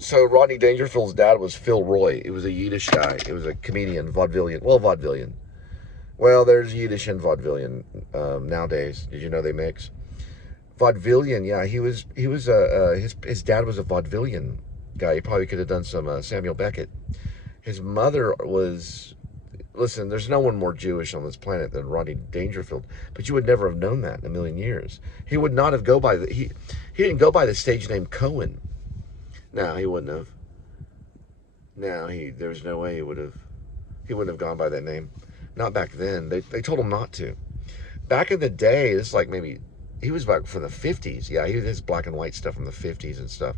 So Rodney Dangerfield's dad was Phil Roy. He was a Yiddish guy. He was a comedian, vaudevillian. Well, vaudevillian. Well, there's Yiddish and vaudevillian nowadays. Did you know they mix? Vaudevillian, yeah. His dad was a vaudevillian guy. He probably could have done some Samuel Beckett. His mother was, listen, there's no one more Jewish on this planet than Rodney Dangerfield, but you would never have known that in a million years. He would not have he didn't go by the stage name Cohen. No, he wouldn't have. No, there's no way he wouldn't have gone by that name. Not back then. They told him not to. Back in the day, this is like maybe, he was back from the 50s. Yeah, he did black and white stuff from the 50s and stuff.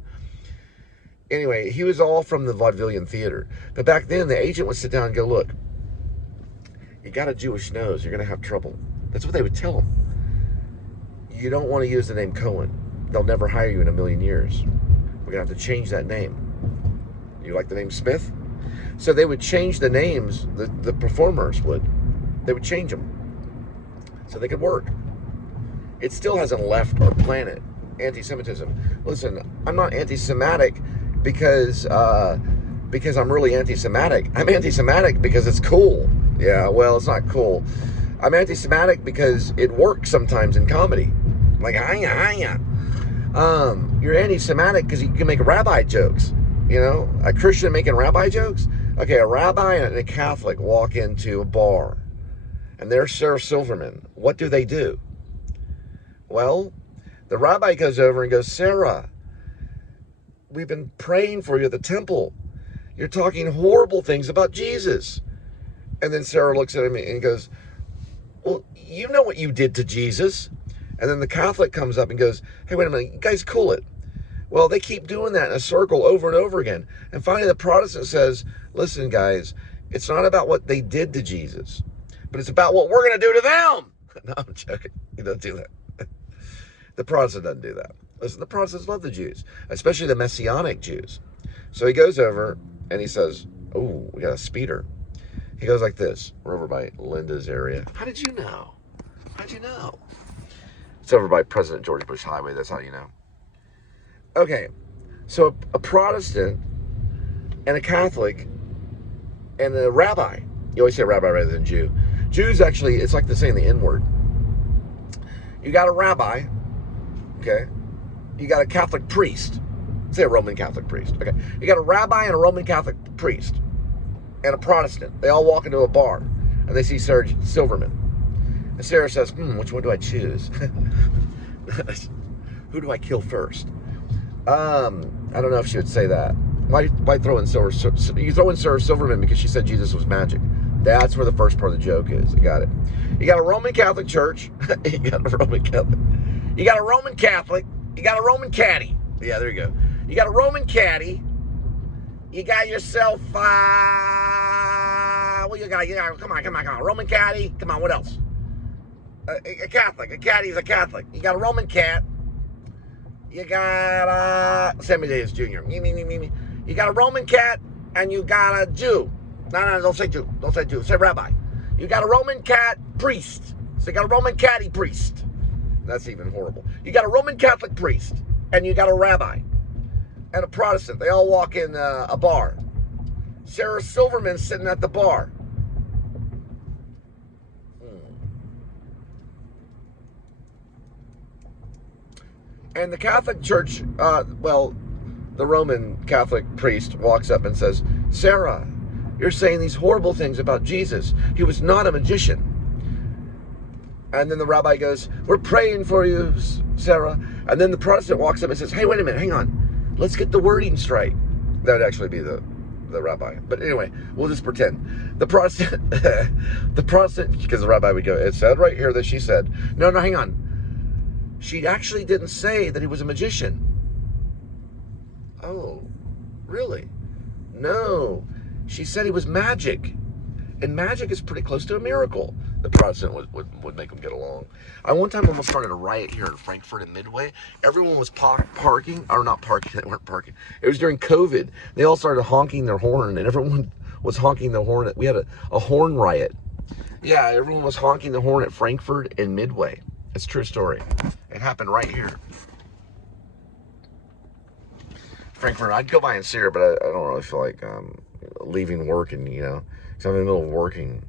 Anyway, he was all from the vaudevillian theater. But back then, the agent would sit down and go, look, you got a Jewish nose, you're going to have trouble. That's what they would tell him. You don't want to use the name Cohen. They'll never hire you in a million years. We're going to have to change that name. You like the name Smith? So they would change the names, the performers would. They would change them so they could work. It still hasn't left our planet, anti-Semitism. Listen, I'm not anti-Semitic because I'm really anti-Semitic. I'm anti-Semitic because it's cool. Yeah, well, it's not cool. I'm anti-Semitic because it works sometimes in comedy. Like, hiya. You're anti-Semitic because you can make rabbi jokes. You know, a Christian making rabbi jokes. Okay, a rabbi and a Catholic walk into a bar, and there's Sarah Silverman. What do? Well, the rabbi goes over and goes, Sarah, we've been praying for you at the temple. You're talking horrible things about Jesus. And then Sarah looks at him and goes, well, you know what you did to Jesus. And then the Catholic comes up and goes, hey, wait a minute, you guys cool it. Well, they keep doing that in a circle over and over again. And finally, the Protestant says, listen, guys, it's not about what they did to Jesus, but it's about what we're going to do to them. No, I'm joking. You don't do that. The Protestant doesn't do that. Listen, the Protestants love the Jews, especially the Messianic Jews. So he goes over and he says, oh, we got a speeder. He goes like this. We're over by Linda's area. How did you know? How'd you know? It's over by President George Bush Highway. That's how you know. Okay, so a Protestant and a Catholic and a rabbi. You always say rabbi rather than Jew. Jews actually, it's like the saying the N-word. You got a rabbi, okay? You got a Catholic priest. Say a Roman Catholic priest, okay? You got a rabbi and a Roman Catholic priest and a Protestant. They all walk into a bar and they see Sarah Silverman. And Sarah says, which one do I choose? Who do I kill first? I don't know if she would say that. Why throw in Sarah? You throw in Sarah Silverman because she said Jesus was magic. That's where the first part of the joke is. I got it. You got a Roman Catholic church. You got a Roman Catholic. You got a Roman Catholic. You got a Roman caddy. Yeah, there you go. You got a Roman caddy. You got yourself, what you got? Come on. Roman caddy. Come on, what else? A Catholic. A caddy is a Catholic. You got a Roman cat. You got Sammy Davis Jr. Me. You got a Roman cat and you got a Jew. No, don't say Jew. Don't say Jew. Say rabbi. You got a Roman cat priest. So you got a Roman caddy priest. That's even horrible. You got a Roman Catholic priest and you got a rabbi and a Protestant. They all walk in a bar. Sarah Silverman's sitting at the bar. And the Catholic Church, the Roman Catholic priest walks up and says, Sarah, you're saying these horrible things about Jesus. He was not a magician. And then the rabbi goes, we're praying for you, Sarah. And then the Protestant walks up and says, hey, wait a minute, hang on. Let's get the wording straight. That would actually be the rabbi. But anyway, we'll just pretend. The Protestant, because the rabbi would go, it said right here that she said, no, hang on. She actually didn't say that he was a magician. Oh, really? No. She said he was magic. And magic is pretty close to a miracle. The Protestant would make them get along. I one time almost started a riot here in Frankfurt and Midway. Everyone was parking, or not parking, they weren't parking. It was during COVID. They all started honking their horn, and everyone was honking their horn. We had a horn riot. Yeah, everyone was honking the horn at Frankfurt and Midway. It's a true story. It happened right here. Frankfurt. I'd go by and see her, but I don't really feel like leaving work and, you know, because I'm in the middle of working.